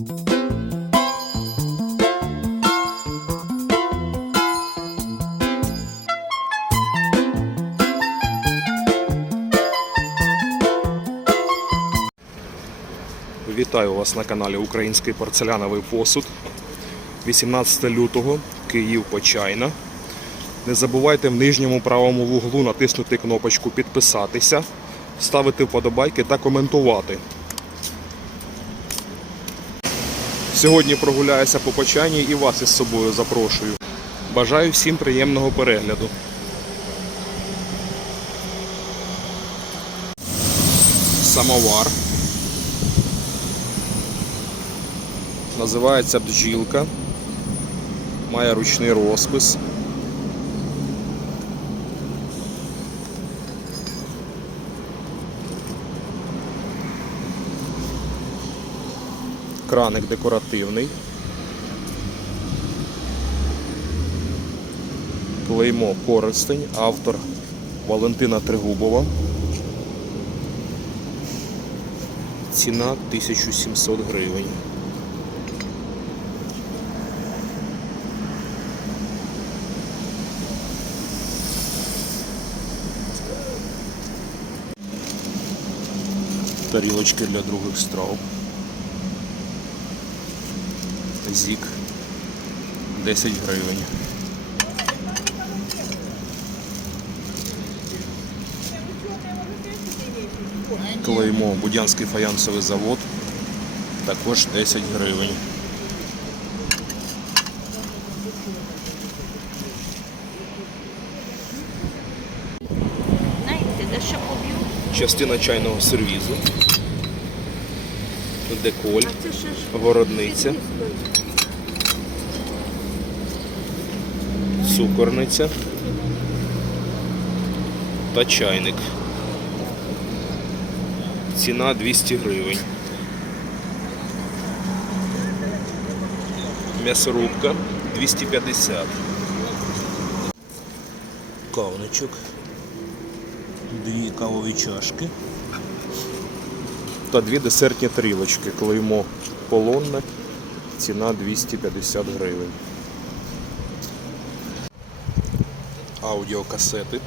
Вітаю вас на каналі Український порцеляновий посуд. 18 лютого, Київ Почайна. Не забувайте в нижньому правому вуглу натиснути кнопочку Підписатися, ставити вподобайки та коментувати. Сьогодні прогуляюся по Почані і вас із собою запрошую. Бажаю всім приємного перегляду. Самовар. Називається бджілка. Має ручний розпис. Краник декоративний. Клеймо Користень, автор Валентина Тригубова. Ціна 1700 гривень. тарілочки для других страв. Зік 10 гривень. Клеймо Будянський фаянсовий завод. Також 10 гривень. Частина чайного сервізу. Деколь, городниця, цукорниця та чайник. Ціна 200 гривень. М'ясорубка 250. Кавничок. Дві кавові чашки. Та дві десертні тарілочки. Клеймо полонне. Ціна 250 гривень. Аудіокасети.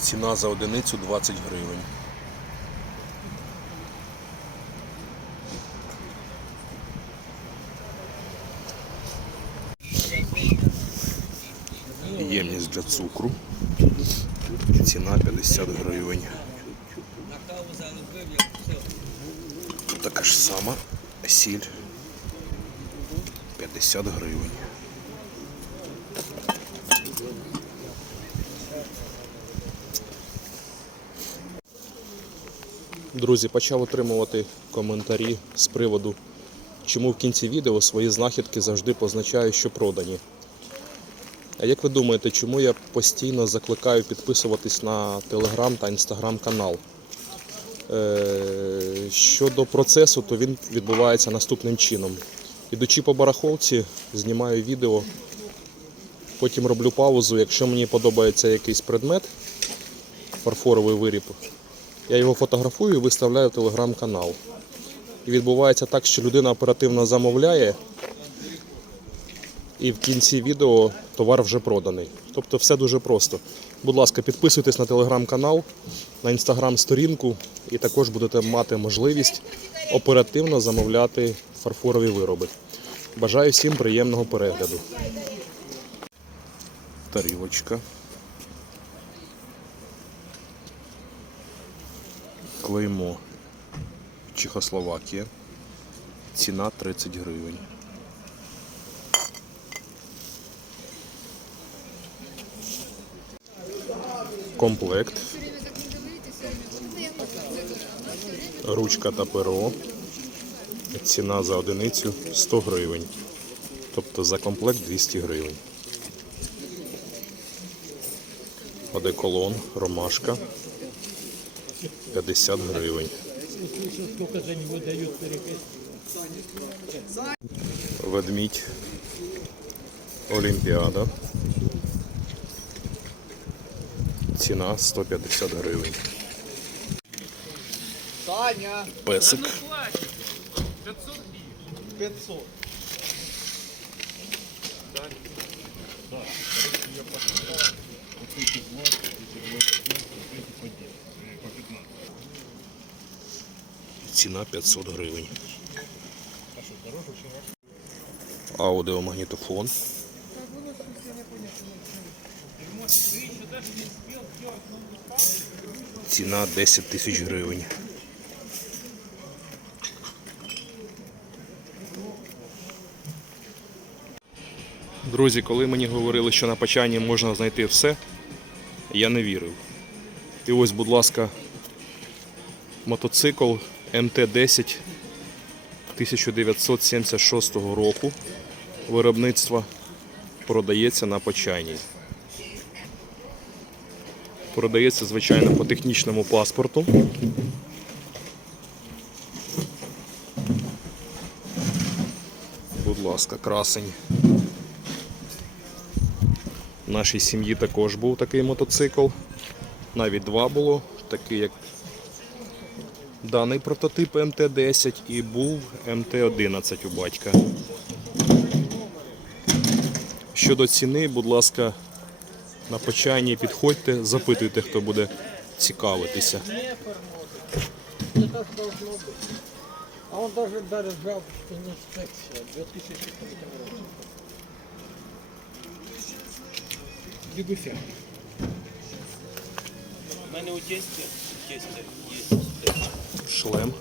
Ціна за одиницю 20 гривень. Ємність для цукру. Ціна 50 гривень. Така ж сама сіль 50 гривень. Друзі, почав отримувати коментарі з приводу, чому в кінці відео свої знахідки завжди позначаю, що продані. А як ви думаєте, чому я постійно закликаю підписуватись на телеграм та інстаграм канал? Е, Щодо процесу, то він відбувається наступним чином. Ідучи по барахолці, знімаю відео, потім роблю паузу. Якщо мені подобається якийсь предмет, фарфоровий виріб, я його фотографую і виставляю в телеграм-канал. І відбувається так, що людина оперативно замовляє, і в кінці відео товар вже проданий. Тобто все дуже просто. Будь ласка, підписуйтесь на телеграм-канал, на інстаграм-сторінку і також будете мати можливість оперативно замовляти фарфорові вироби. Бажаю всім приємного перегляду. Тарілочка. Клеймо Чехословакія. Ціна 30 гривень. Комплект. Ручка та перо. Ціна за одиницю 100 гривень. Тобто за комплект 200 гривень. Одеколон, ромашка 50 гривень. Ведмідь. Олімпіада. Ціна 150 гривень. Таня, Песик. 500. Ціна 500 гривень. Аудіомагнітофон. Ціна 10 тисяч гривень. Друзі, коли мені говорили, що на Почайні можна знайти все, я не вірив. І ось, будь ласка, мотоцикл МТ-10 1976 року виробництва продається на Почайній. Продається, звичайно, по технічному паспорту. Будь ласка, красень. В нашій сім'ї також був такий мотоцикл. Навіть два було, такий як даний прототип МТ-10 і був МТ-11 у батька. Щодо ціни, будь ласка, на почайні підходьте, запитуйте, хто буде цікавитися. А он даже дорожал инспекция 2000 года. Дідуся. У мене у тесті, у тесті є Шлем.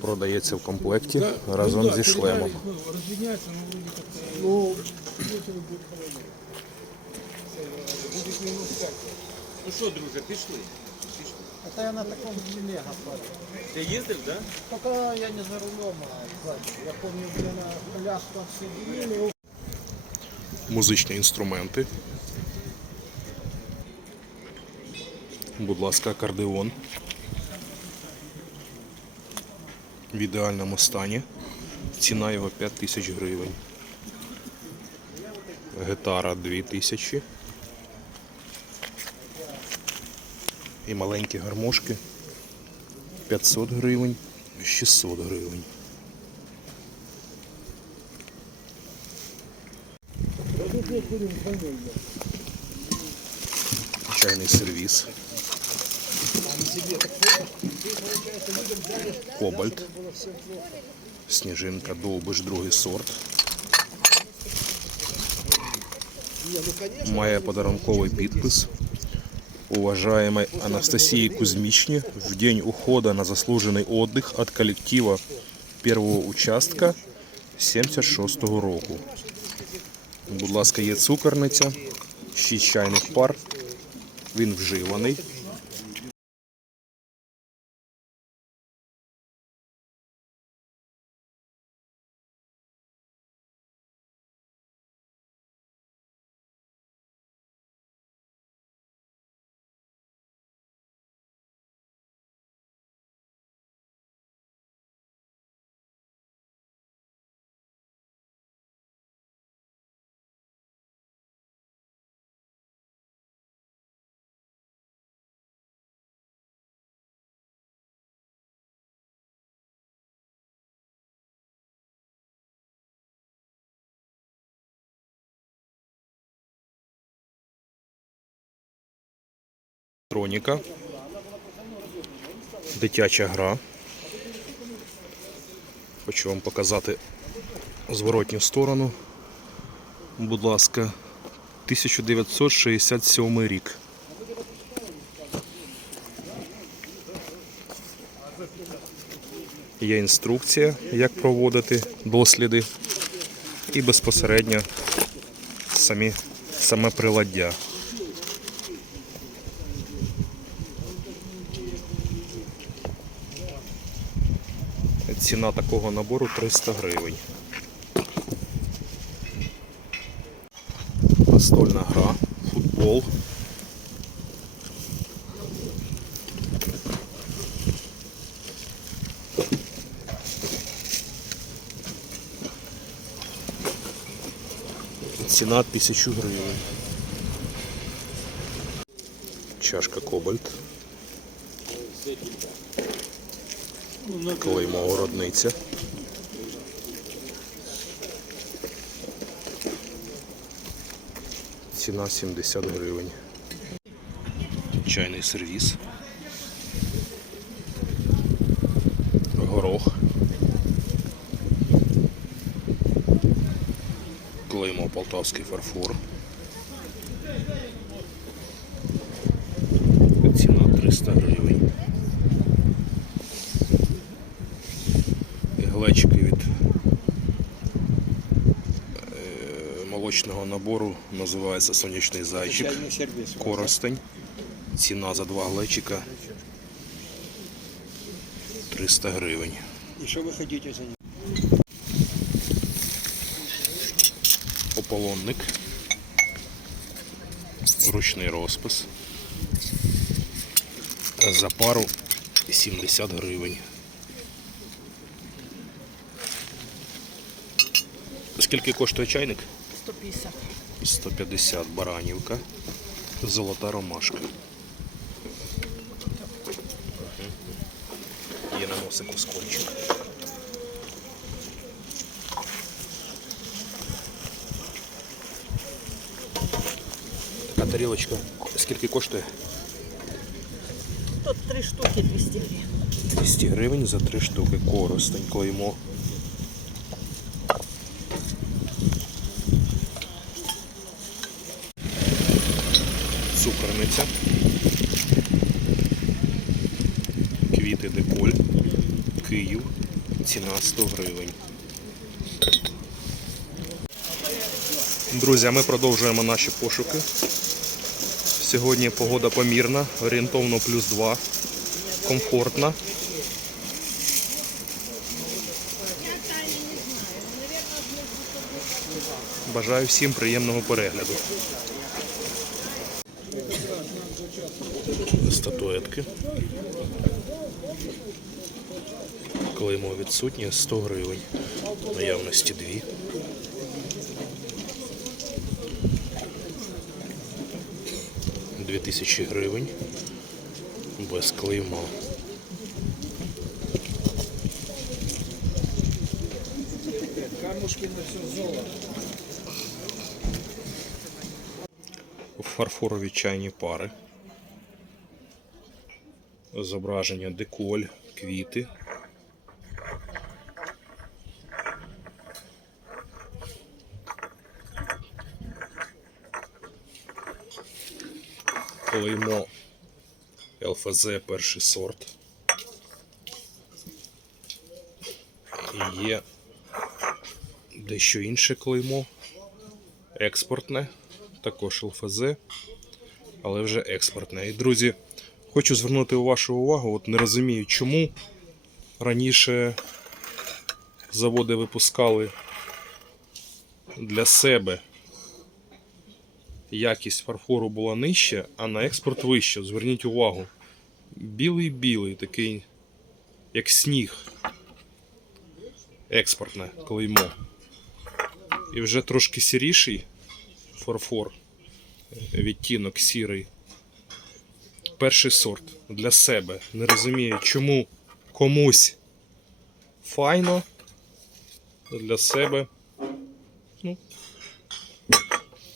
Продається в комплекті разом зі шлемом. Ну, 5. Ну що, друже, пішли. Пішли. Это я на таком мега паре. Ти їздив. Да? Пока я не за рулем, а сзади. Я помню, где на колясках соединили. Музичні інструменти. Будь ласка, акордеон. В ідеальному стані. Ціна його 5 тисяч гривень. Гітара 2 тисячі. І маленькі гармошки 500 гривень, 600 гривень. Чайний сервіс. Кобальт. Сніжинка довбиш другий сорт. Має подарунковий підпис. Уважаемой Анастасии Кузьмичне в день ухода на заслуженный отдых от коллектива первого участка 76 року. Будь ласка, є цукорниця, 6 чайних пар. Він вживаний. Троніка. Дитяча гра. Хочу вам показати зворотню сторону. Будь ласка, 1967 рік. Є інструкція, як проводити досліди і безпосередньо самі, саме приладдя. Ціна такого набору 300 гривень. Настольна гра, футбол. Ціна 1000 гривень. Чашка Кобальт. Клеймо городниця. Ціна 70 гривень. Чайний сервіс. Горох. Клеймо полтавський фарфор. Ціна 300 гривень. І Глечики від е, молочного набору називається сонячний зайчик. Коростень. Ціна за два глечика 300 гривень. И что вы хотите за ним? Ополонник. Ручний розпис. За пару 70 гривень. Скільки коштує чайник? 150. 150 баранівка. Золота ромашка. Є на носику скотчик. Така тарілочка. Скільки коштує? Тут три штуки 200 гривень. 200 гривень за три штуки. Коростень, клеймо. Цукорниця. Квіти деколь. Київ. Ціна 100 гривень. Друзі, ми продовжуємо наші пошуки. Сьогодні погода помірна, орієнтовно плюс 2 комфортно. Бажаю всім приємного перегляду. Статуетки. Клеймо відсутнє 100 гривень. Наявності дві. Дві тисячі гривень. Без клейма. Камушки на все золото. Фарфорові чайні пари. Зображення деколь, квіти. Клеймо ЛФЗ перший сорт. І є дещо інше клеймо експортне, також ЛФЗ, але вже експортне. І, друзі, хочу звернути вашу увагу, от не розумію, чому раніше заводи випускали для себе якість фарфору була нижча, а на експорт вища. Зверніть увагу. Білий-білий, такий, як сніг. Експортне клеймо. І вже трошки сіріший фарфор, відтінок сірий. Перший сорт для себе. Не розумію, чому комусь файно для себе. Ну,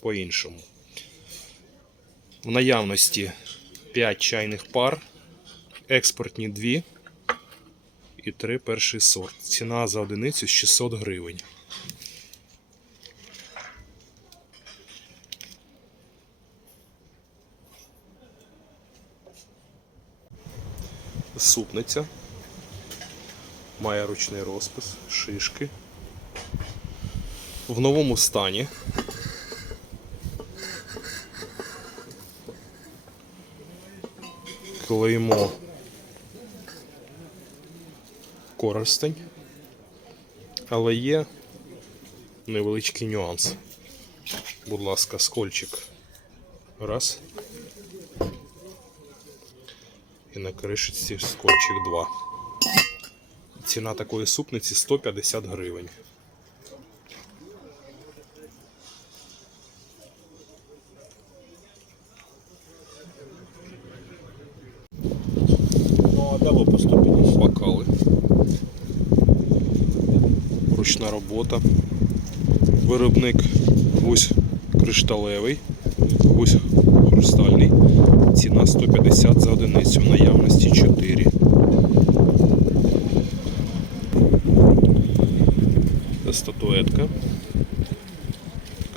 по-іншому. В наявності 5 чайних пар, експортні 2 і 3 перший сорт. Ціна за одиницю 600 гривень. Супниця. Має ручний розпис, шишки. В новому стані. Клеймо користень. Але є невеличкий нюанс. Будь ласка, скольчик. Раз. І на кришечці скотчик 2. Ціна такої супниці 150 гривень. По 150. бокали. Ручна робота. Виробник гусь кришталевий, гусь хрустальний. Ціна 150 за одиницю, в наявності 4. Статуетка.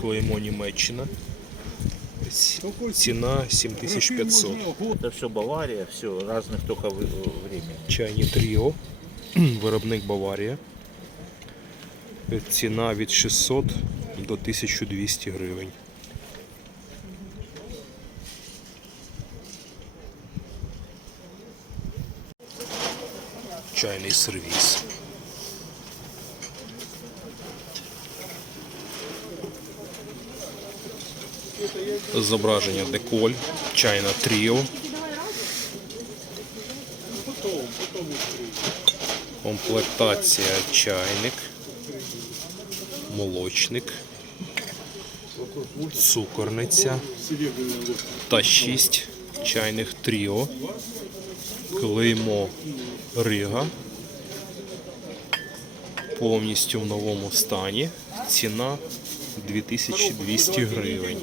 Клеймо Німеччина. Ці- Ціна 7500. Это все Бавария, все разных только вы- время. Чайні Тріо, виробник Баварія. Ціна від 600 до 1200 гривень. Чайний сервіс. Зображення деколь, чайна тріо. Комплектація чайник, молочник, цукорниця та 6 чайних тріо, клеймо Рига. Повністю в новому стані. Ціна 2200 гривень.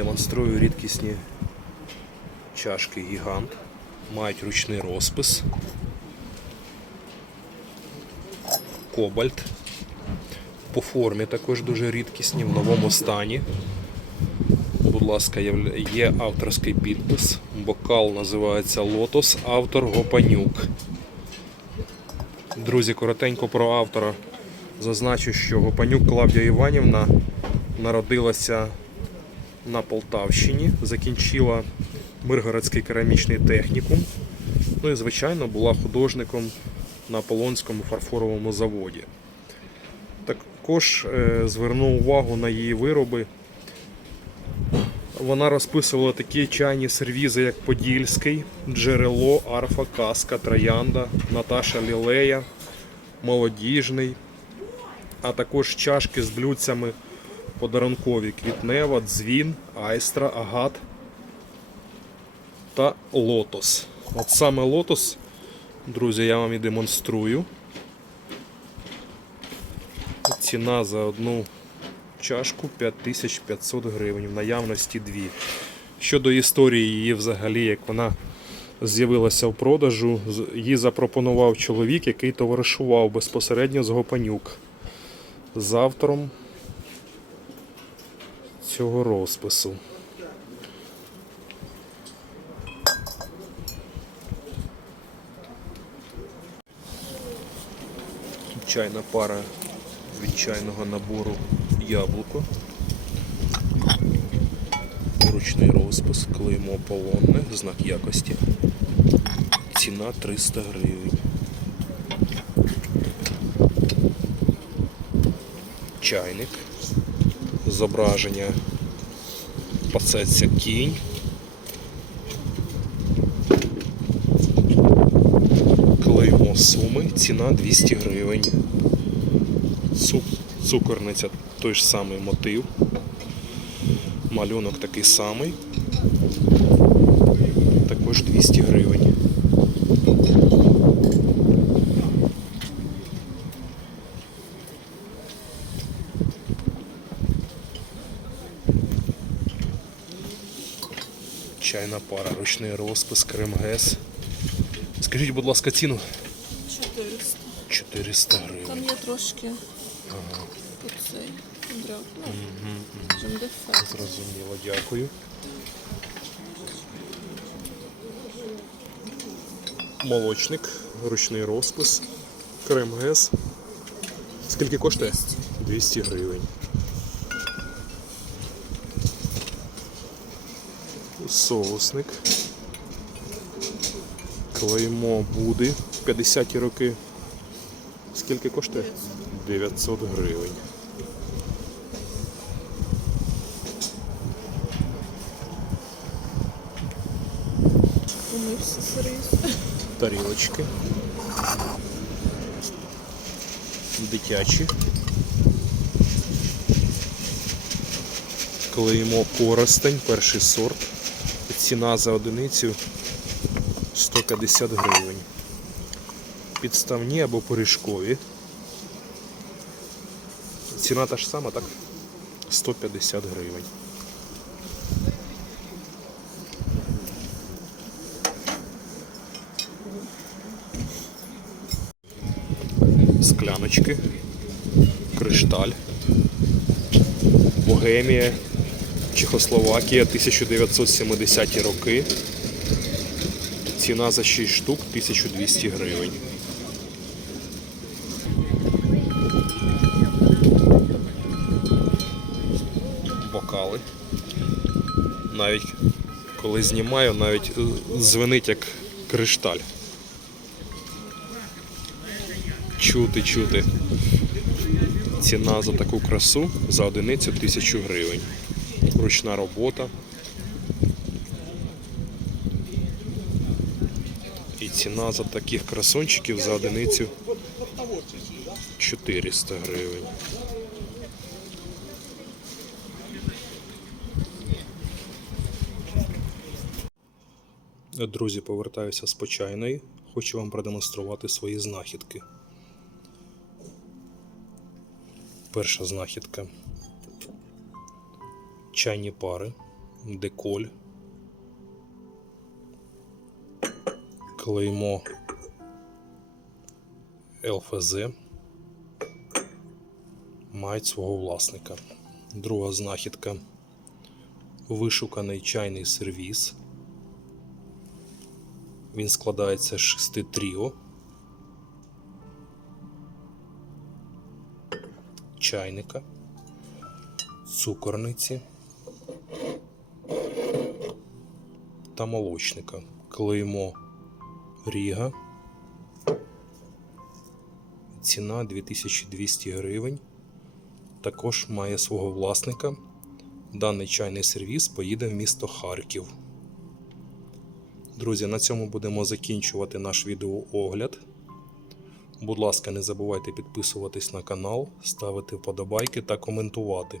Демонструю рідкісні чашки гігант. Мають ручний розпис. Кобальт. По формі також дуже рідкісні, в новому стані. Будь ласка, є авторський підпис. Бокал називається Лотос, автор Гопанюк. Друзі, коротенько про автора. Зазначу, що Гопанюк Клавдія Іванівна народилася на Полтавщині, закінчила Миргородський керамічний технікум. Ну і, звичайно, була художником на Аполлонському фарфоровому заводі. Також е, звернув увагу на її вироби. Вона розписувала такі чайні сервізи, як Подільський, Джерело, Арфа, Каска, Троянда, Наташа Лілея, Молодіжний, а також чашки з блюдцями подарункові Квітнева, Дзвін, Айстра, Агат та Лотос. От саме Лотос, друзі, я вам і демонструю. Ціна за одну чашку 5500 гривень, в наявності дві. Щодо історії її взагалі, як вона з'явилася в продажу, її запропонував чоловік, який товаришував безпосередньо з Гопанюк. З автором цього розпису. Чайна пара від набору яблуко. Ручний розпис, клеймо полонне, знак якості. Ціна 300 гривень. Чайник. Зображення пасеться кінь. Клеймо суми, ціна 200 гривень. Цу- Цукорниця той ж самий мотив. Малюнок такий самий. Також 200 гривень. Чайна пара, ручний розпис, крем-гес. Скажіть, будь ласка, ціну 400. 400 Там є трошки оцей дроб. Ну, mm. Зрозуміло, дякую. Молочник, ручний розпис, крем-гес. Скільки коштує? 200 гривень. соусник. Клеймо буди 50-ті роки. Скільки коштує? 900 гривень. Тарілочки. Дитячі. Клеймо коростень, перший сорт. Ціна за одиницю 150 гривень. Підставні або пиріжкові. Ціна та ж сама, так? 150 гривень. скляночки, кришталь, Богемія, Чехословакія, 1970 роки. Ціна за 6 штук 1200 гривень. Бокали. Навіть коли знімаю, навіть е, дзвенить як кришталь. Чути, чути. Ціна за таку красу за одиницю 1000 гривень. Ручна робота. І ціна за таких красончиків за одиницю 400 гривень. Друзі, повертаюся з почайної. Хочу вам продемонструвати свої знахідки. Перша знахідка. Чайні пари, деколь, клеймо ЛФЗ мають свого власника. Друга знахідка вишуканий чайний сервіс. Він складається з шести тріо. чайника, цукорниці та молочника. Клеймо Ріга. Ціна 2200 гривень. Також має свого власника. Даний чайний сервіс поїде в місто Харків. Друзі, на цьому будемо закінчувати наш відеоогляд. Будь ласка, не забувайте підписуватись на канал, ставити вподобайки та коментувати.